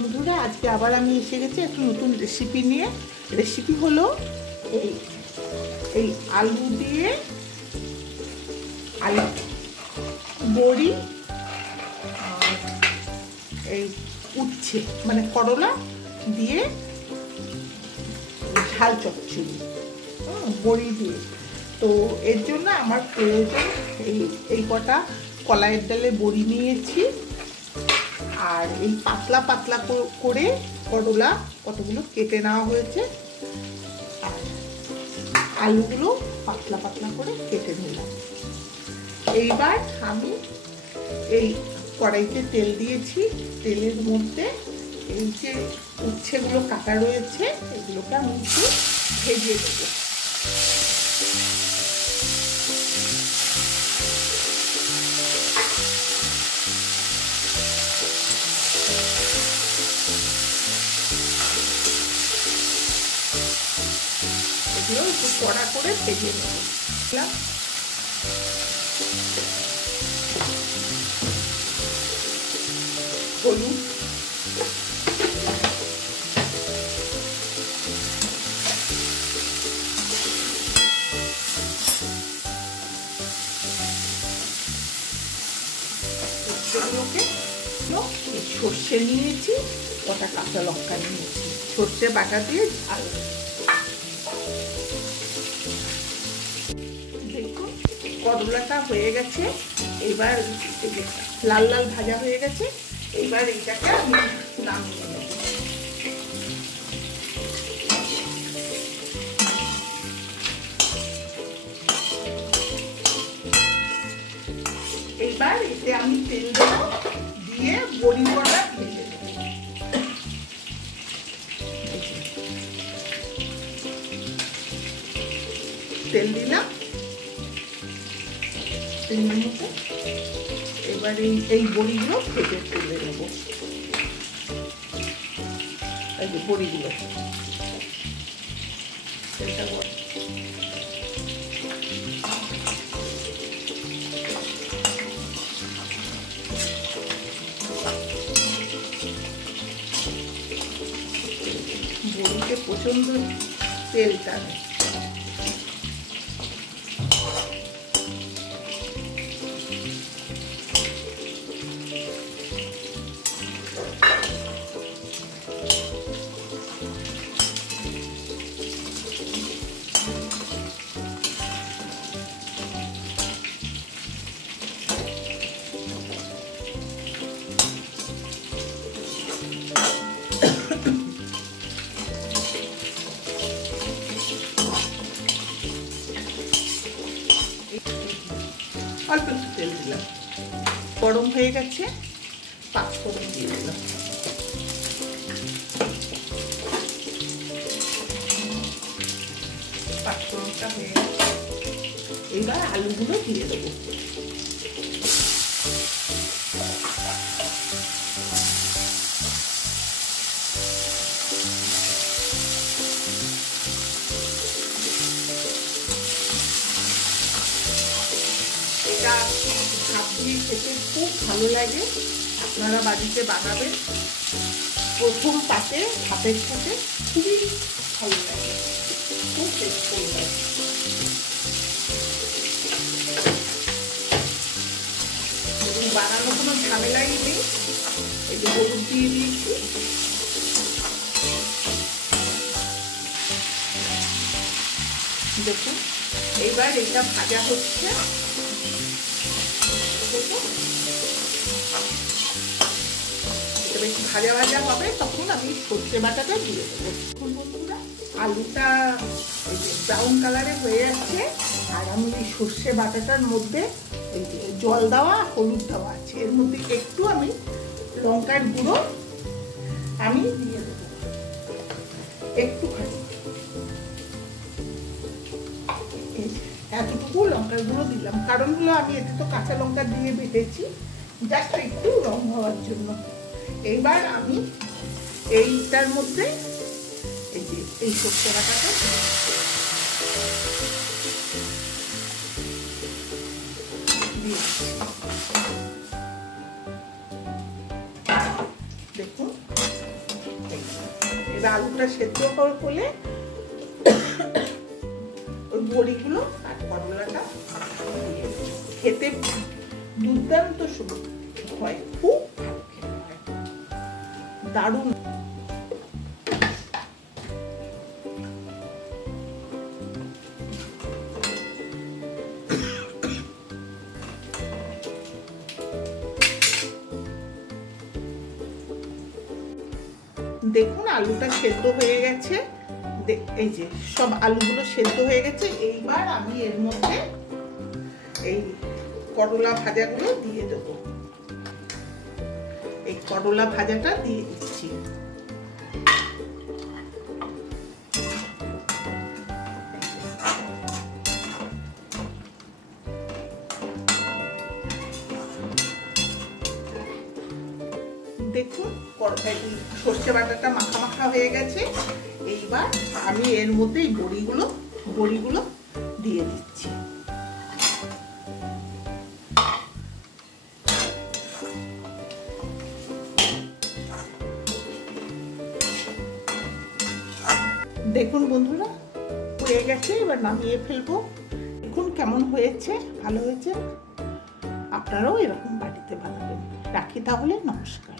বন্ধুরা, আজকে আবার আমি এসে গেছি একটা নতুন রেসিপি নিয়ে। রেসিপি হলো এই আলু দিয়ে আলু বড়ি আর এই উচ্ছে মানে করলা দিয়ে ঝাল চচ্চড়ি, বড়ি দিয়ে। তো এর জন্য আমার প্রয়োজন এই কটা কলাইয়ের ডালে বড়ি নিয়েছি, আর এই পাতলা পাতলা করে করলা কতগুলো কেটে নেওয়া হয়েছে, আর আলুগুলো পাতলা পাতলা করে কেটে নিলাম। এইবার আমি এই কড়াইতে তেল দিয়েছি, তেলের মধ্যে এই যে উচ্ছেগুলো কাটা রয়েছে এগুলোকে আমি একটু ভেজে দেবো। এগুলো একটু কড়া করে ভেজে নেব। হলুদ, সর্ষে নিয়েছি, কটা কাঁচা লঙ্কা নিয়েছি, সর্ষে বাটা দিয়ে ঝাল। দেখুন করলাটা হয়ে গেছে, এবার লাল লাল ভাজা হয়ে গেছে। এবার এইটাকে আমি নামিয়ে নেব। এইবার এতে আমি তেল দেবো, দিয়ে বড়ি কটা ভেজে দেবো। তেল দিলাম তেলের মতো। এবার এই বড়িগুলো ভেজে তুলে নেবো। এই যে বড়িগুলো বড়িতে প্রচন্ড তেল টানে। অল্প একটু তেল দিলাম, গরম হয়ে গেছে, পাঁচফোড়ন দিয়ে দিলাম। পাঁচফোড়নটা হয়ে গেছে, এবার আলুগুলো দিয়ে দেবো। এটা ভাত দিয়ে খেতে খুব ভালো লাগে, আপনারা বাড়িতে বানাবেন। প্রথম পাতে ভাতের সাথে খুবই ভালো লাগে, খুব টেস্টফুল লাগে। এবং বানানো কোনো ঝামেলাই নেই। এই যে হলুদ দিয়ে দিয়েছি, দেখুন। এইবার এটা ভাজা হচ্ছে, বেশ ভাজা ভাজা হবে, তখন আমি সর্ষে বাটাটা দিয়ে দেবো। বন্ধুরা, আলুটা ব্রাউন কালারে হয়ে যাচ্ছে, আর আমি এই সর্ষে বাটাটার মধ্যে এই যে জল দেওয়া হলুদ দেওয়া আছে, এর মধ্যে একটু আমি লঙ্কার গুঁড়ো আমি দিয়ে দেবো, একটুখানি এতটুকু লঙ্কার গুঁড়ো দিলাম। কারণ হলো আমি এতে তো কাঁচা লঙ্কা দিয়ে বেটেছি, জাস্ট একটু রং হওয়ার জন্য। এইবার আমি এইটার মধ্যে এই যে এই সর্ষে বাটাটা দেখুন এবার আলুটা সেদ্ধ হলে ওই বড়িগুলো আর করলাটা দিয়ে খেতে দুর্দান্ত হয়, খুব ভালো খেতে হয়, দারুণ। দেখুন আলুটা সেদ্ধ হয়ে গেছে, এই যে সব আলুগুলো সেদ্ধ হয়ে গেছে। এইবার আমি এর মধ্যে এই করলা ভাজাগুলো দিয়ে দেব। এই করলা ভাজাটা দিয়ে দিচ্ছি। দেখুন সর্ষে বাটাটা মাখা মাখা হয়ে গেছে। এইবার আমি এর মধ্যে এই বড়িগুলো দিয়ে দিচ্ছি। দেখুন বন্ধুরা হয়ে গেছে, এবার নামিয়ে ফেলবো। দেখুন কেমন হয়েছে, ভালো হয়েছে। আপনারাও এরকম বাড়িতে বানাবেন। রাখি তাহলে, নমস্কার।